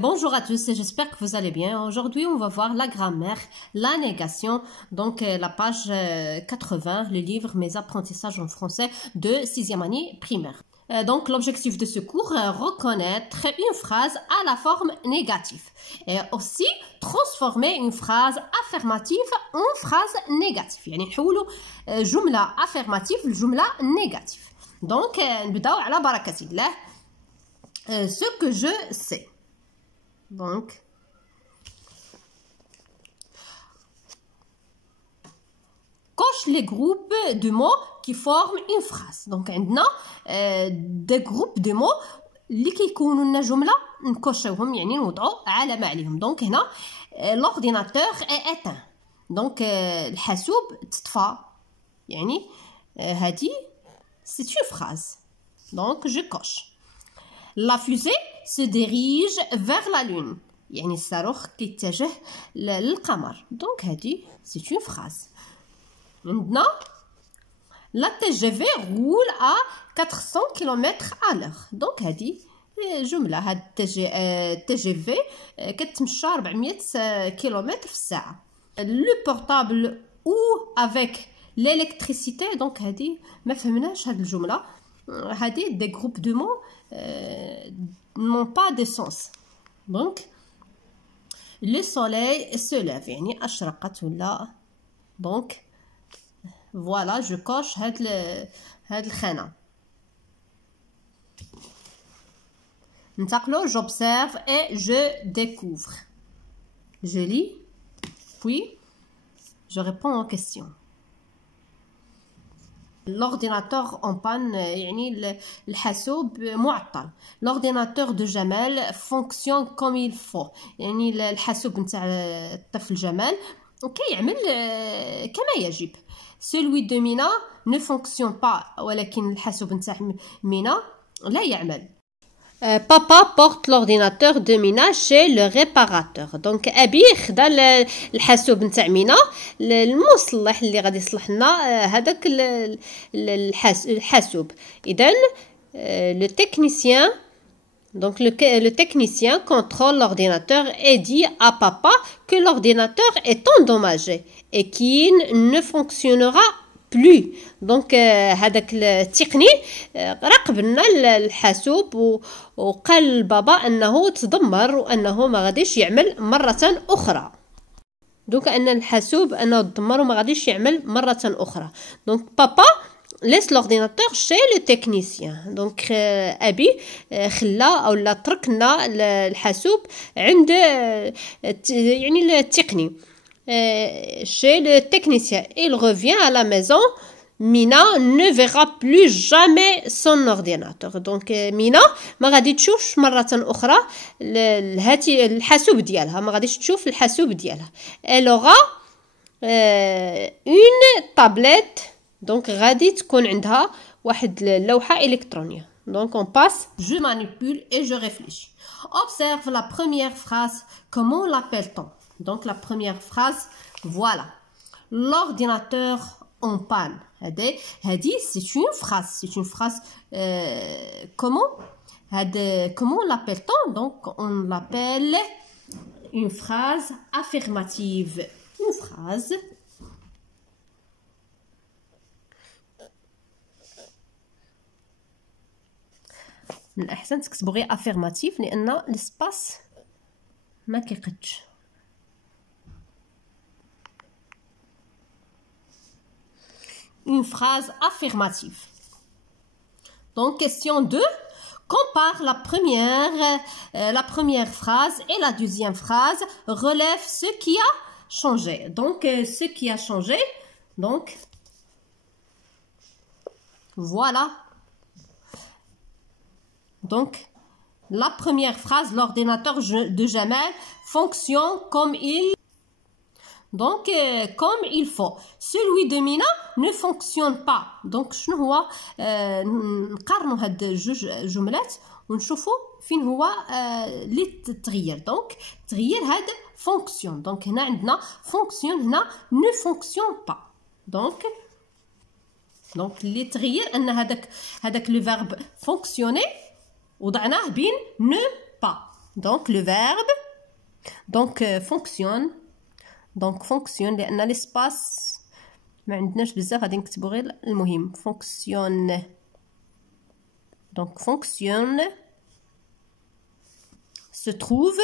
Bonjour à tous, j'espère que vous allez bien. Aujourd'hui, on va voir la grammaire, la négation, donc la page 80, le livre Mes apprentissages en français de 6e année primaire. Donc, l'objectif de ce cours, reconnaître une phrase à la forme négative et aussi transformer une phrase affirmative en phrase négative. يعني نحولوا جملة affirmative لجملة négative. Donc, نبداو على بركة الله. Ce que je sais. Donc, coche les groupes de mots qui forment une phrase. Donc, عندنا des groupes de mots اللي كيكونوا لنا جملة نكوشوهم يعني نوضعوا علامة عليهم. Donc, هنا l'ordinateur est éteint. Donc, الحاسوب تطفى. يعني هذه c'est une phrase. Donc, je coche. La fusée se dirige vers la lune. يعني الصاروخ كيتجه للقمر. Donc هذه c'est une phrase. عندنا la TGV roule à 400 km/h. Donc هذه جملة. هاد TGV كتمشى 400 km في الساعة. Le portable ou avec l'électricité. Donc هذه ما فهمناش هاد الجملة. هذه des groupes de mots n'ont pas de sens. Donc le soleil se lève يعني أشرقت ولا. Donc voilà, je coche هاد الخانة. ننتقلوا j'observe et je découvre. Je lis puis je réponds aux questions. L'ordinateur en panne يعني الحاسوب معطل. L'ordinateur de Jamal fonctionne comme il faut. يعني الحاسوب نتاع الطفل جمال كيعمل كما يجب. Celui de Mina ne fonctionne pas. ولكن الحاسوب نتاع مينا لا يعمل. Papa porte l'ordinateur de Mina chez le réparateur. Donc أبي خدا الحاسوب نتاع مينا المصلح اللي غادي يصلح لنا هذاك الحاسوب. إذن le technicien donc le technicien contrôle l'ordinateur et dit à papa que l'ordinateur est endommagé et qu'il ne fonctionnera plus. Donc هذاك التقني راقب لنا الحاسوب وقال بابا انه تدمر وانه ما غاديش يعمل مرة اخرى. دونك ان الحاسوب انه تدمر وما غاديش يعمل مرة اخرى. دونك بابا laisse l'ordinateur chez le technicien. Donc ابي خلا او لا تركنا الحاسوب عند يعني التقني. Chez le technicien, il revient à la maison. Mina ne verra plus jamais son ordinateur. Donc Mina ما غادي تشوفش مرة أخرى الحاسوب ديالها. ما غاديش تشوف الحاسوب ديالها. Elle aura une tablette. Donc غادي تكون عندها واحد اللوحة إلكترونية. Donc on passe. Je manipule et je réfléchis. Observe la première phrase. Comment l'appelle-t-on? Donc la première phrase, voilà. L'ordinateur en panne. هذه c'est une phrase. C'est une phrase comment l'appelle-t-on? Donc on l'appelle une phrase affirmative. Une phrase من الأحسن تكتبوا غير affirmative لأن الاسباس ما كيقدش. Une phrase affirmative. Donc, question 2. Compare la première phrase et la deuxième phrase. Relève ce qui a changé. Donc, ce qui a changé. Donc, voilà. Donc, la première phrase, l'ordinateur de Jamal fonctionne comme il... Donc, comme il faut. Celui de Mina ne fonctionne pas. Donc, شنو هو نقارنوا هاد جوج جملات ونشوفوا فين هو اللي تغير. Donc, تغير هاد fonctionne. Donc, هنا عندنا fonctionne هنا ne fonctionne pas. Donc اللي تغير أن هذاك le verbe fonctionner وضعناه بين ne pas. Donc le verbe donc fonctionne. Donc fonctionne لأن l'espace ما عندناش بزاف غادي نكتبو غير المهم fonctionne. Donc fonctionne se trouve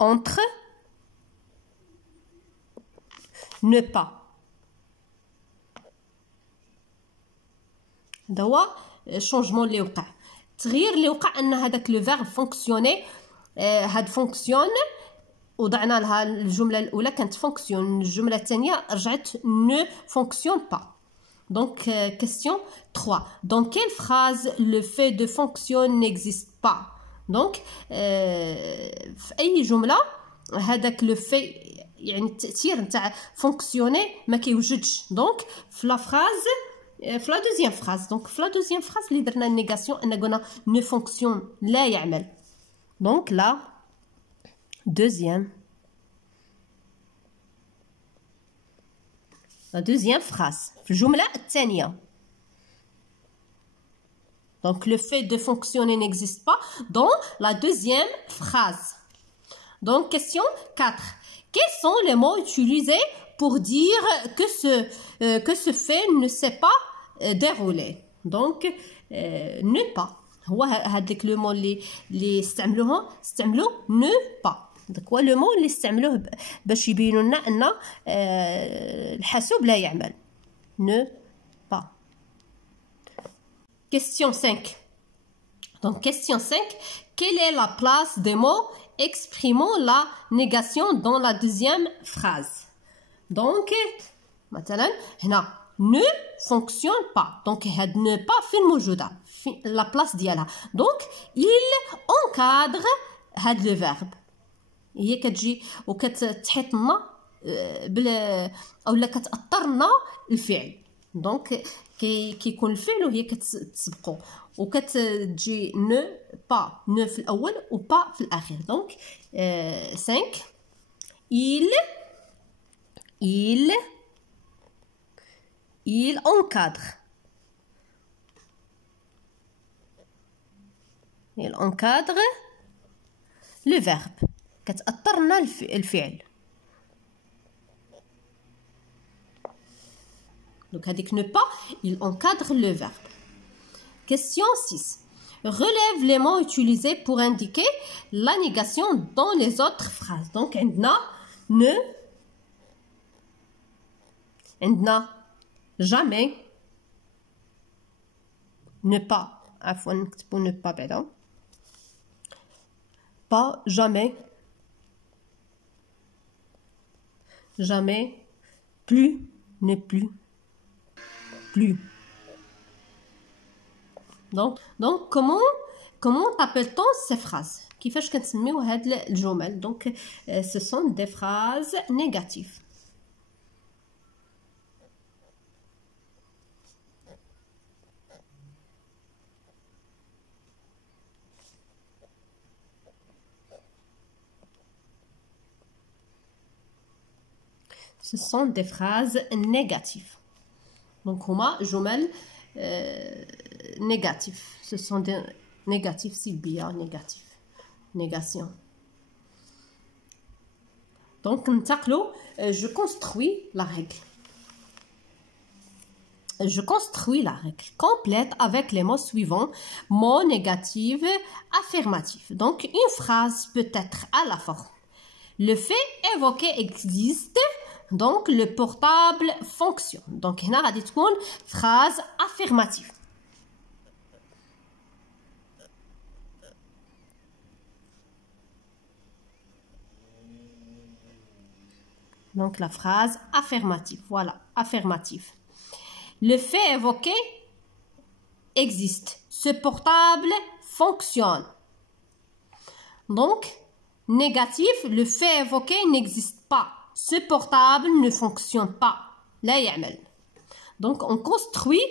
entre ne pas. هذا هو الشونجمون اللي وقع. التغيير اللي وقع ان هذاك لو فيرب فونكسيوني هاد فونكسيون وضعنا لها الجمله الاولى كانت فونكسيون، الجمله الثانيه رجعت ne fonctionne pas. Donc question 3. Dans quelle phrase le fait de fonctionne n'existe pas? Donc في اي جمله هذاك لو في يعني التاثير نتاع فونكسيوني ما كيوجدش. دونك في لا فراز في لا دوزيام فراز. دونك في لا دوزيام فراز اللي درنا النيغاسيون ان قلنا نو فونكسيون لا يعمل. دونك لا دوزيام فراز في الجمله الثانيه. Donc le fait de fonctionner n'existe pas dans la deuxième phrase. Donc question 4. Quels sont les mots utilisés pour dire que ce fait ne s'est pas déroulé? Donc ne pas. هو هذاك لو مو اللي استعملوه ne pas. داك هو لو مو اللي استعملوه باش يبينوا لنا ان الحاسوب لا يعمل. ne pas. Question 5. Donc, question 5. Quelle est la place des mots exprimant la négation dans la deuxième phrase? Donc, مثلا هنا ne fonctionne pas. Donc, هاد ne pas في الموجودة في la place ديالها. Donc, il encadre هاد le verbe. هي كتجي وكتحيط لنا اولا كتأثر لنا الفعل. دونك كيكون الفعل وهي كتسبقو وكتجي نو با نو في الاول و با في الاخير. دونك 5 il encadre le verbe. كتأثر لنا الفعل. Donc, avec ne pas, il encadre le verbe. Question 6. Relève les mots utilisés pour indiquer la négation dans les autres phrases. Donc, عندنا ne, عندنا jamais, ne pas, عفوا نكتبو ne pas بعدا, pas, jamais, jamais, plus, ne plus. Plus. Donc comment appelle-t-on ces phrases? كيفاش كنسميو هاد الجمل؟ Donc ce sont des phrases négatives. Ce sont des phrases négatives. Donc, هما جمل négatifs. Ce sont des négatifs سلبية négatifs. Négation. Donc, ننتقلوا. Je construis la règle. Je construis la règle complète avec les mots suivants. Mots négatifs, affirmatifs. Donc, une phrase peut être à la forme. Le fait évoqué existe. Donc, le portable fonctionne. Donc, هنا غادي تكون phrase affirmative. Donc, la phrase affirmative. Voilà, affirmative. Le fait évoqué existe. Ce portable fonctionne. Donc, négatif, le fait évoqué n'existe pas. Ce portable ne fonctionne pas. لا يعمل. Donc, on construit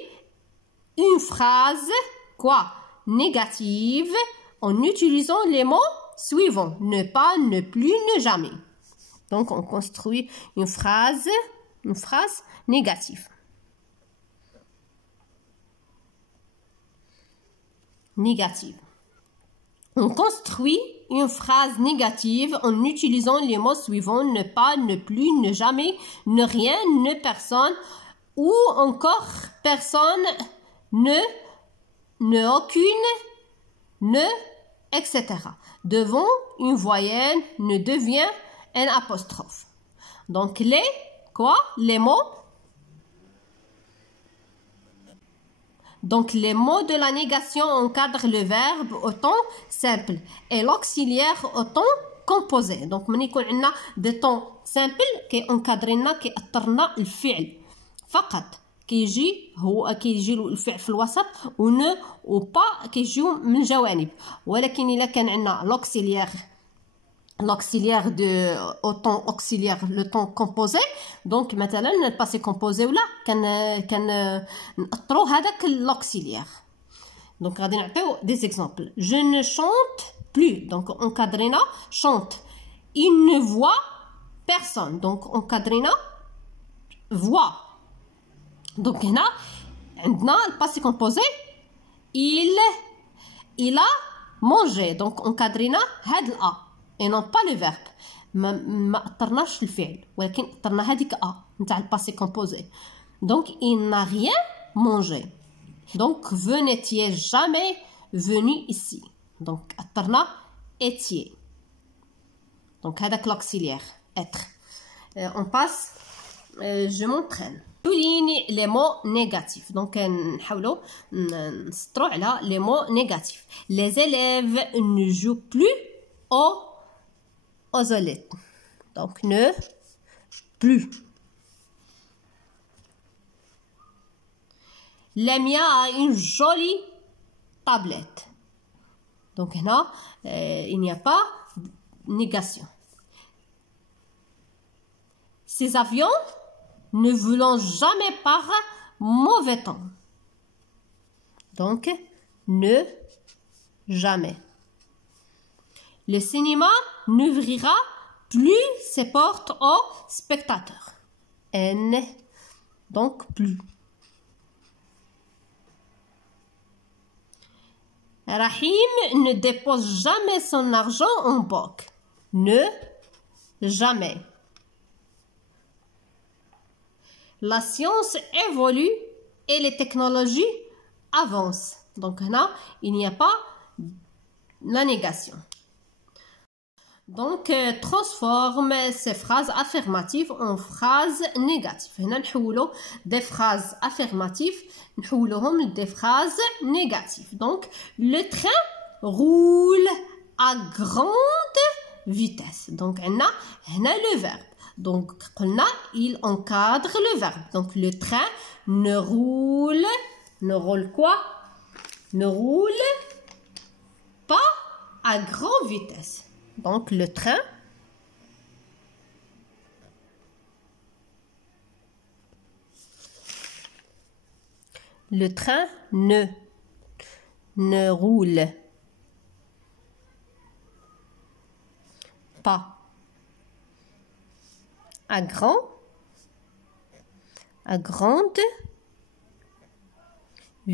une phrase, quoi? Négative, en utilisant les mots suivants. Ne pas, ne plus, ne jamais. Donc, on construit une phrase négative. négative. On construit une phrase négative en utilisant les mots suivants: ne pas, ne plus, ne jamais, ne rien, ne personne, ou encore personne, ne aucune, ne, etc. Devant une voyelle ne devient un apostrophe. Donc les mots. Donc, les mots de la négation encadrent le verbe au temps simple et l'auxiliaire au temps composé. Donc, من يكون عندنا des temps simple كيأنكادرينا كيأثرنا الفعل فقط كيجي له الفعل في الوسط و با كيجيو من الجوانب. ولكن إلا كان عندنا l'auxiliaire de au temps auxiliaire, le temps composé, donc مثلا le passé composé ولا كان نأثروا هذاك l'auxiliaire. Donc غادي نعطيو des exemples. Je ne chante plus, donc encadrena chante. Il ne voit personne, donc encadrena voit. Donc هنا عندنا le passé composé il a mangé, donc encadrena هاد الأ et non pas le verbe. ما اثرناش الفعل ولكن اثرنا هذيك نتاع الباسي كومبوزي. donc il n'a rien mangé. donc vous n'étiez jamais venu ici, donc اثرنا étiez. donc هذاك l'auxiliaire être. On passe je m'entraîne. souligne les mots négatifs. donc نحاولوا نسطروا على les mots négatifs. les élèves ne jouent plus aux oulettes. donc ne plus. Lamia a une jolie tablette. donc هنا il n'y a pas négation. Ces avions ne volant jamais par mauvais temps. donc ne jamais. Le cinéma n'ouvrira plus ses portes aux spectateurs. N, donc plus. Rahim ne dépose jamais son argent en banque. Ne, jamais. La science évolue et les technologies avancent. donc là, il n'y a pas la négation. donc transforme ces phrases affirmatives en phrases négatives. هنا نحولوا des phrases affirmatives نحولوهم des phrases négatives. donc le train roule à grande vitesse. donc عندنا هنا le verbe. donc قلنا il encadre le verbe. donc le train ne roule quoi? ne roule pas à grande vitesse. donc le train ne roule pas à grande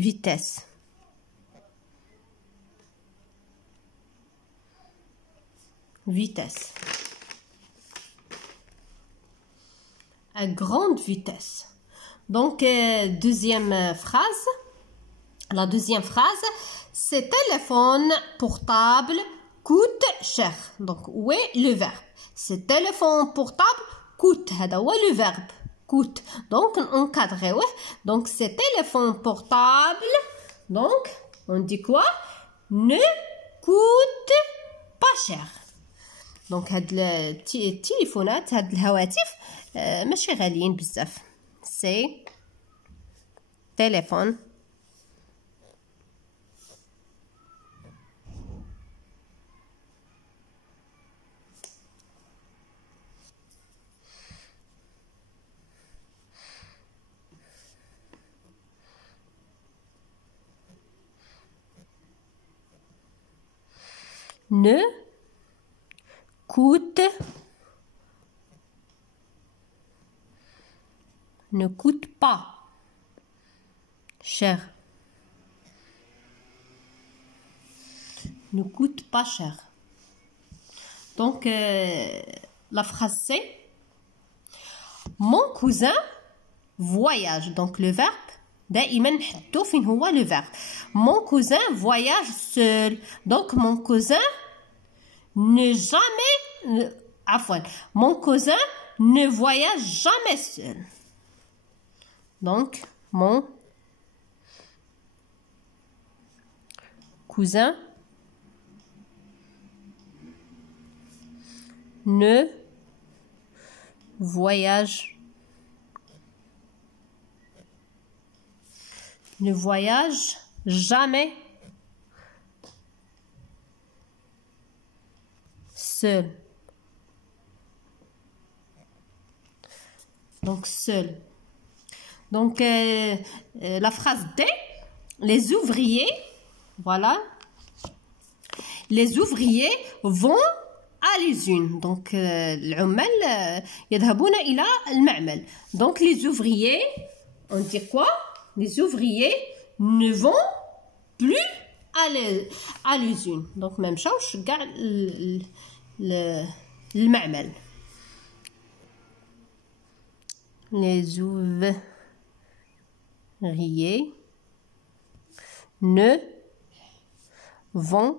vitesse. À grande vitesse. donc deuxième phrase. La deuxième phrase: ce téléphone portable coûte cher. donc où est le verbe? ce téléphone portable coûte. هذا هو le verbe coûte. donc encadré. donc ce téléphone portable, donc on dit quoi? ne coûte pas cher. donc هاد التليفونات هاد الهواتف ماشي غاليين بزاف. سي تليفون ne coûte pas cher. ne coûte pas cher. Donc, la phrase c'est mon cousin voyage. Donc, le verbe, دائما نحطو فين هو le verbe. Mon cousin voyage seul. Donc, mon cousin ne jamais... Mon cousin ne voyage jamais seul. Donc, mon cousin ne voyage jamais seul. Donc, seul. Donc, la phrase D, les ouvriers, voilà, les ouvriers vont à l'usine. Donc, العمال يذهبون إلى المعمل. Donc, les ouvriers, on dit quoi? Les ouvriers ne vont plus à l'usine. Donc, ما مشاوش كاع المعمل. Les ouvriers ne vont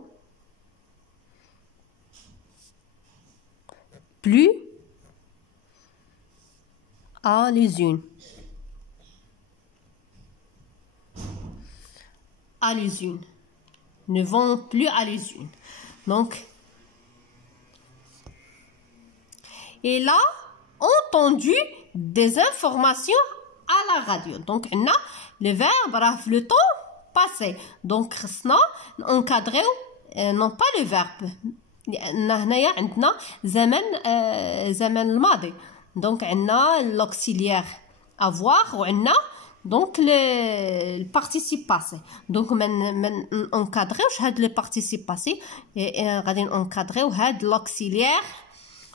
plus à l'usine. À l'usine. Ne vont plus à l'usine. Donc, et là, entendu des informations à la radio. Donc, on a le verbe راه le temps passé. Donc, خصنا encadrer non pas le verbe. هنايا عندنا زمن الماضي. Donc, عندنا l'auxiliaire avoir وعندنا donc le participe passé. Donc, من encadrer هاد le participe passé غادي encadrer هاد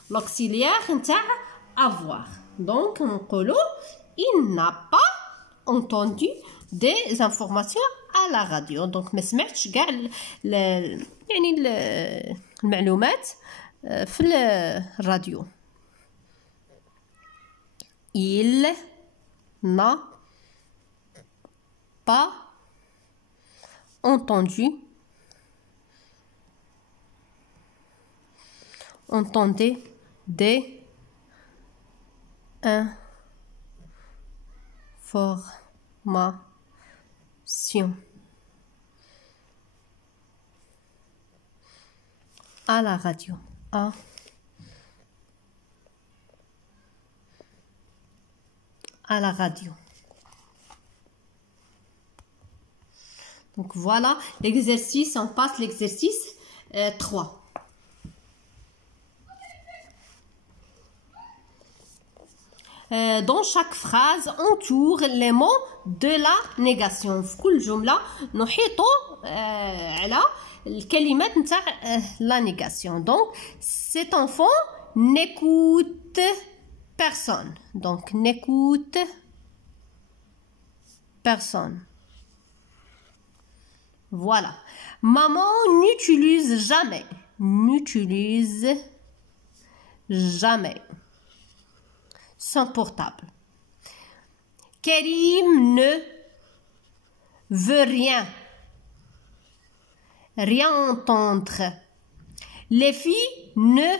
l'auxiliaire نتاع avoir. Donc, il n'a pas entendu des informations à la radio. Donc, ما سمعتش كاع يعني المعلومات في الراديو. Il n'a pas entendu des informations à la radio. À la radio. Donc voilà l'exercice, on passe l'exercice 3. Dans chaque phrase, entoure les mots de la négation. في كل جملة نحيطوا على الكلمات نتاع la négation. Donc, cet enfant n'écoute personne. Donc, n'écoute personne. Voilà. Maman n'utilise jamais son portable. Karim ne veut rien entendre. Les filles ne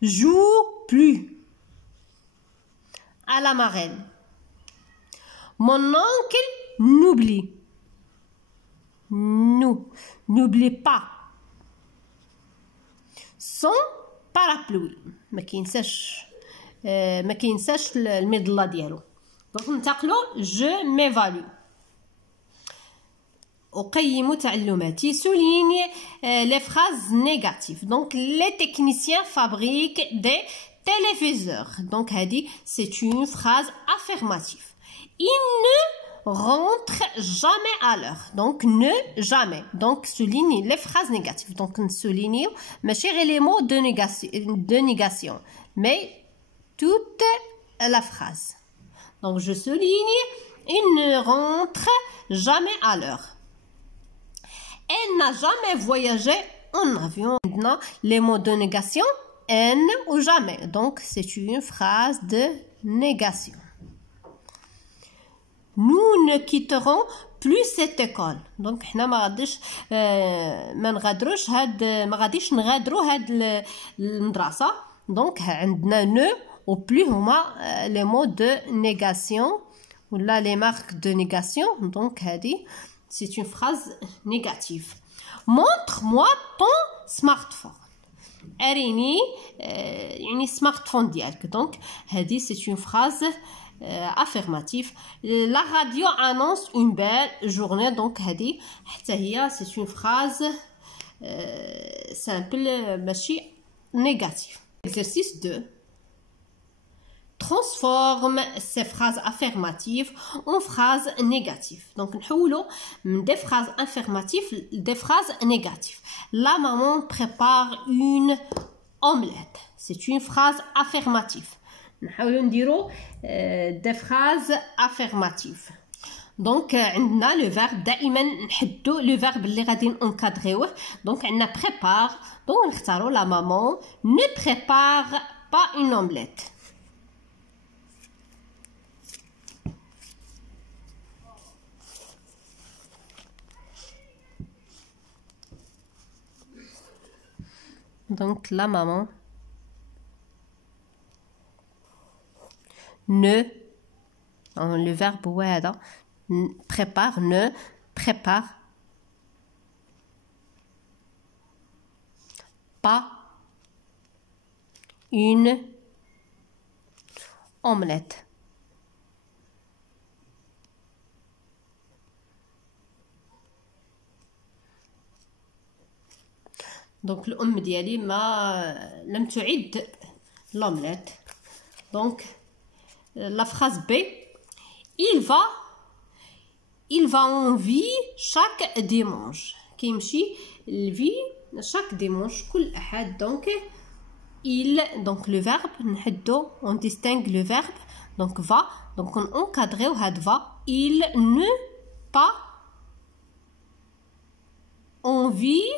jouent plus à la marelle. Mon oncle n'oublie pas son parapluie. ما كينساش المظلة ديالو. دونك ننتقلوا je m'évalue. أقيم تعلماتي. Souligne les phrases négatives. Donc les techniciens fabriquent des téléviseurs. Donc هذه c'est une phrase affirmative. Il ne rentre jamais à l'heure. Donc jamais. Donc souligne les phrases négatives. Donc souligne ماشي غير les mots de négation mais toute la phrase. Donc je souligne il ne rentre jamais à l'heure. Elle n'a jamais voyagé en avion. Maintenant, les mots de négation, N ou jamais. Donc, c'est une phrase de négation. Nous ne quitterons plus cette école. Donc, حنا ما غاديش نغادروا هاد المدرسة. Donc, عندنا ne ou plus هما les mots de négation ou là les marques de négation. Donc, c'est une phrase négative. Montre-moi ton smartphone. أريني يعني smartphone ديالك. Donc, c'est une phrase affirmative. La radio annonce une belle journée. Donc, c'est une phrase simple, ماشي négative. Exercice 2. Transforme ces phrases affirmatives en phrases négatives. Donc, nous des phrases affirmatives, des phrases négatives. La maman prépare une omelette. C'est une phrase affirmative. Nous نديرو des phrases affirmatives. Donc, عندنا le verbe دائما نحدو le verbe اللي غادي نكادريوه. Donc, عندنا prépare. Donc, نختارو la maman ne prépare pas une omelette. Donc, la maman ne, le verbe ouais, prépare, ne prépare pas une omelette. Donc, l'homme ديالي ما لم تعد l'omelette. Donc, la phrase B, il va en vie chaque dimanche. كيمشي الفي chaque dimanche كل أحد. Donc, il, donc le verbe نحدو, on distingue le verbe. Donc, va, donc on encadre هاد va. Il ne pas en vie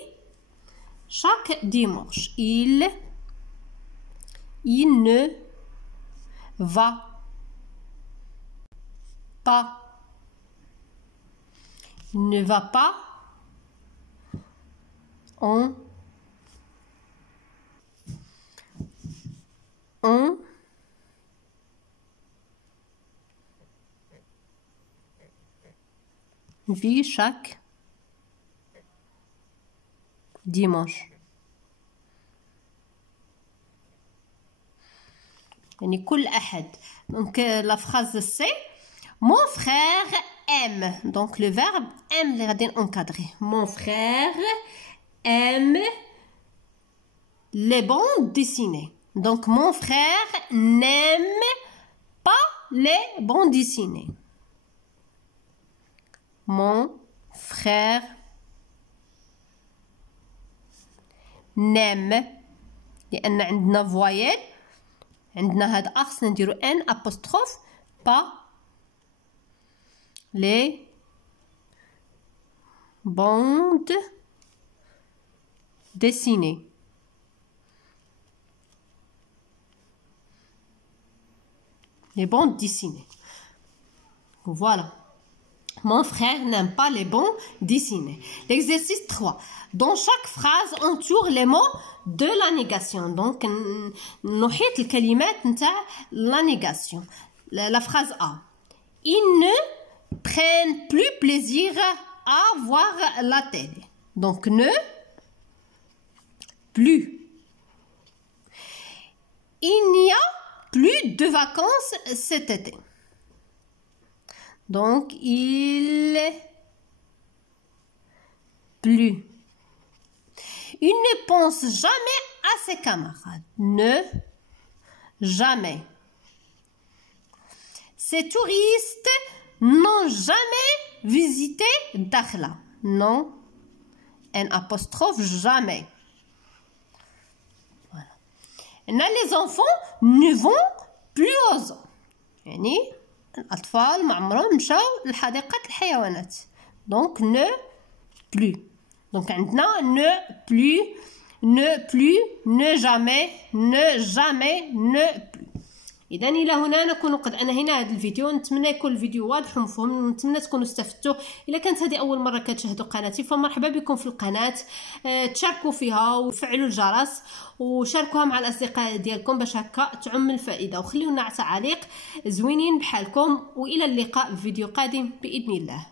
chaque dimanche. Il ne va pas. Il ne va pas en vie chaque dimanche. يعني كل أحد. Donc la phrase C, mon frère aime. Donc le verbe aime les غادي encadré. Mon frère aime les bandes dessinées. Donc mon frère n'aime pas les bandes dessinées. Mon frère n'aime, لأن عندنا voyelle, عندنا هاد أخص نديرو N apostrophe pas les bandes dessinées. Les bandes dessinées. Voilà. Mon frère n'aime pas les bandes dessinées. L'exercice 3. Dans chaque phrase, entoure les mots de la négation. Donc, نحيط الكلمات نتاع la négation. La phrase A. Ils ne prennent plus plaisir à voir la télé. Donc, ne, plus. Il n'y a plus de vacances cet été. Donc, il plus. Il ne pense jamais à ses camarades. Ne, jamais. Ces touristes n'ont jamais visité Dakhla. Non, un apostrophe jamais. Voilà. Et là, les enfants ne vont plus aux zoos. يعني الأطفال ما عمرهم مشاو لحديقة الحيوانات. Donc ne plus. دونك عندنا نو بلو، نو بلو، نو جامي، نو جامي، نو بلو. اذا الى هنا نكون قد انهينا هذا الفيديو. نتمنى يكون الفيديو واضح ومفهوم، نتمنى تكونوا استفدتوا. الا كانت هذه اول مره كتشاهدوا قناتي فمرحبا بكم في القناه، تشاركوا فيها وفعلوا الجرس وشاركوها مع الاصدقاء ديالكم باش هكا تعم الفائده، وخليونا تعاليق زوينين بحالكم. والى اللقاء في فيديو قادم باذن الله.